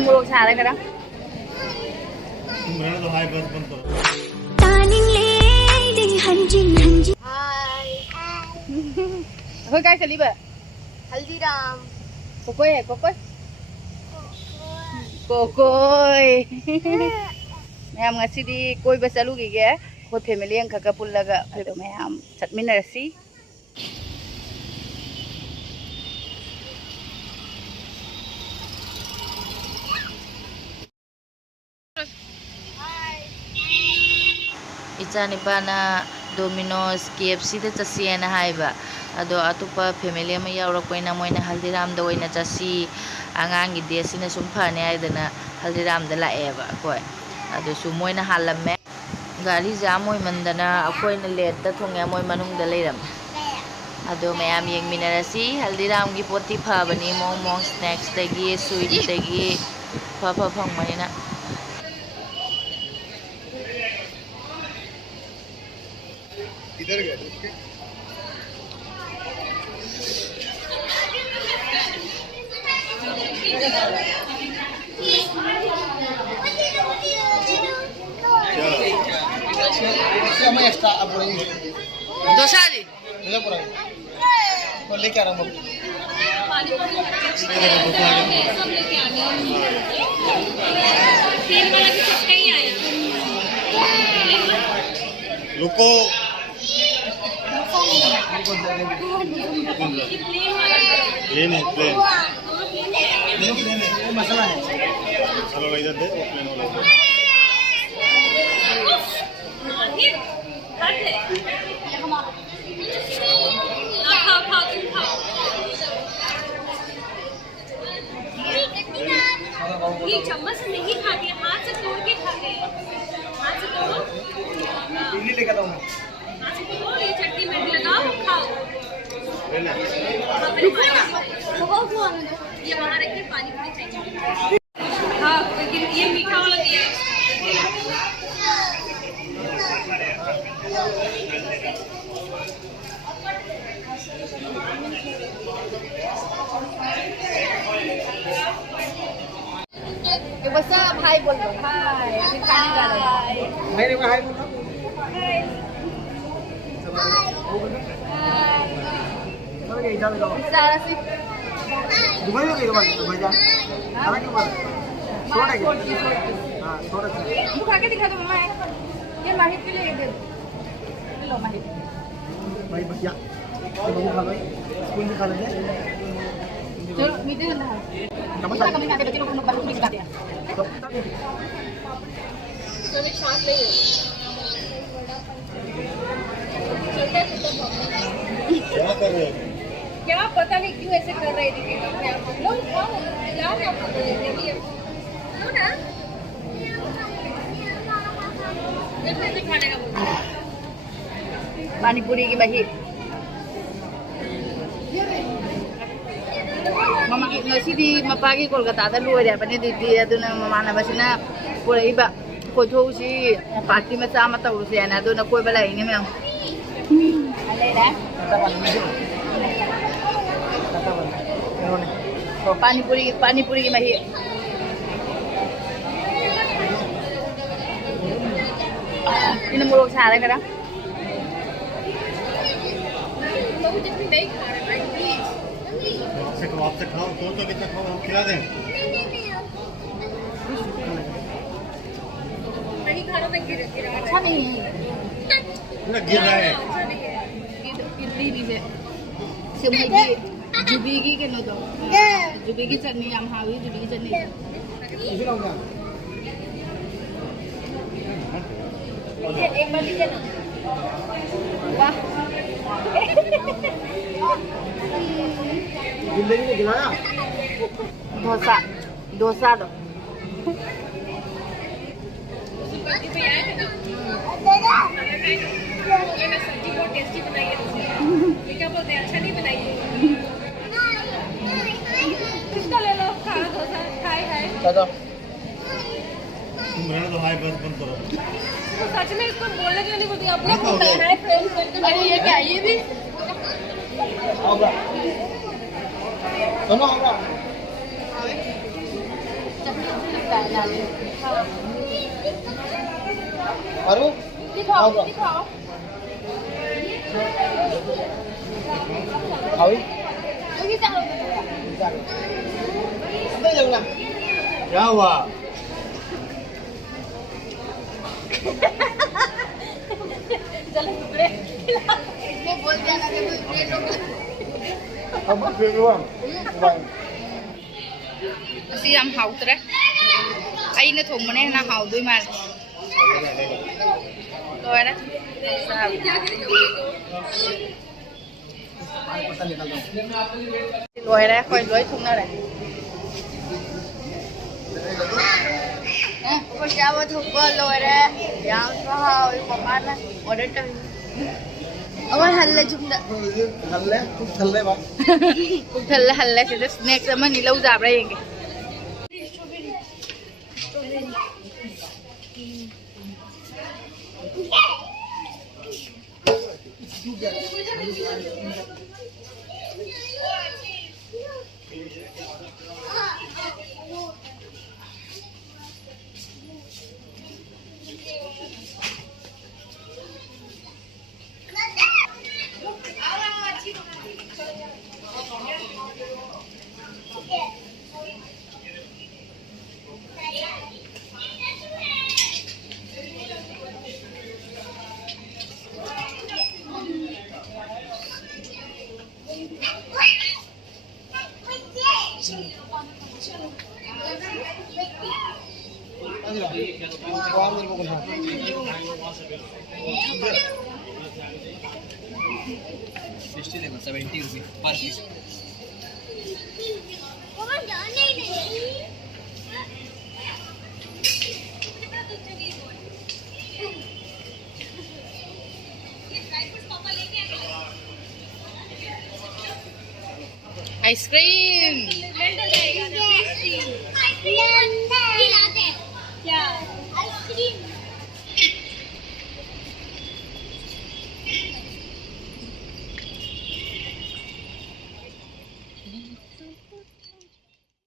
इन मोरोक सारे करा तुम रहना तो हाय बस बंद करो। हाय हो काय चली बा हल्दीराम कोकोय है कोकोय कोकोय ma'am ngasi di koi ba chalugi ge khoi family ang khaka pullaga ado ma'am chatminarasi इचानिपाना डोमिनोज KFC दा चसीना हाइबा अदो अतुपा फैमिली अमा यावरकपैना मोइना हल्दीराम दा ओइना चसी आंगांगी देसिना सुम फाने आइदना हल्दीराम दा लाएबा कोय अदो सु मोइना हालम्मे गाड़ी जाम ओइमंदना अखोइना लेट दा थोंगे मोइ मनुंग दा लेरम अदो मैम येंगमिनारसी हल्दीराम की पोती फाबनी मोंग मोंग स्नैक्स दगी स्वीट दगी फा फा फंगमनिना इधर गए एक्स्ट्रा अब dosa di तो लेके आ रहा हूँ रुको प्लेन है प्लेन मसाला है मसाला इधर दे प्लेन वाला ये चम्मच से नहीं खाते, हाथ से तोड़ के खाते हैं। हाथ से तोड़ो, इडली लेकर आता हूँ हाथ से तोड़ो, ये चटनी में लगाओ, खाओ। ये वहाँ रखिए, पानी पूरी चाहिए। हाँ, लेकिन ये मीठा वाला दिया है। ये बस भाई बोल दो हाय फिर पानी डालो मेरे को हाय बोलो सारा सी दुबई में गई बात दुबई जा खाना के बाद सोडा के हां सोडा मुंह खा के दिखा दो मम्मा ये माहित के लिए दे लो माहित भाई भैया तो बाबू खा लो स्पून भी खा लेंगे चलो मीठे बंदा नमक कमी ना के बच्चे लोग बालू भी खाते हैं तो भी सांस ले क्या कर रहे हो क्या पता नहीं क्यों ऐसे कर रहे थे लो खाओ लाओ ना आपको देखिए लो ना देखो ऐसे खाने का पानी पूरी की बही mama ngasi di mapagi Kolkata da loire bani di aduna mamana basina puraiba kothou si party macha ma tawrusi ana aduna koi bala ini me ale da तो पानी पूरी की मही इन मोरोक सारे करा आपसे खाओ तो कितना खाओ हम खिला दें नहीं खाना तो गिर अच्छा नहीं ना गिर रहा है इडली भी है सिमई की जुबीगी के नो दो जुबीगी चटनी हम हावी जुबीगी चटनी एक बार लीजिए ना वाह जिंदगी में खिलाया डोसा दो सब्जी बहुत टेस्टी बनाई है क्या बोलते हैं अच्छा नहीं बनाई है किसका ले लो खाना डोसा खाए है दादा तुम रहना तो हाय बस बंद करो तो सच में इसको बोलने के लिए नहीं बोलती अपने बोलता है फ्रेंड्स अरे ये क्या ये भी सुनो हमरा Baru? Đi thỏ, đi thỏ. Kau ini? Đi chặng rồi. Ada yang nak? Jawa. Jalan gue. Ini boleh jalan ke Belum. Apa keluar? Kasi làm hậu rồi đấy. Ai nó thùng mà này là hậu đôi mà. Rồi đấy. Rồi đấy, khỏi lưới thùng nào đấy. Nè, con cháu vào thùng con rồi đấy. Cháu có hậu, có ăn đấy. Ở đây trời. Ông hल्ले chung đã. Hल्ले bang. Cũng hल्ले से snacks में नहीं लो जा रहे हैं. Ice cream.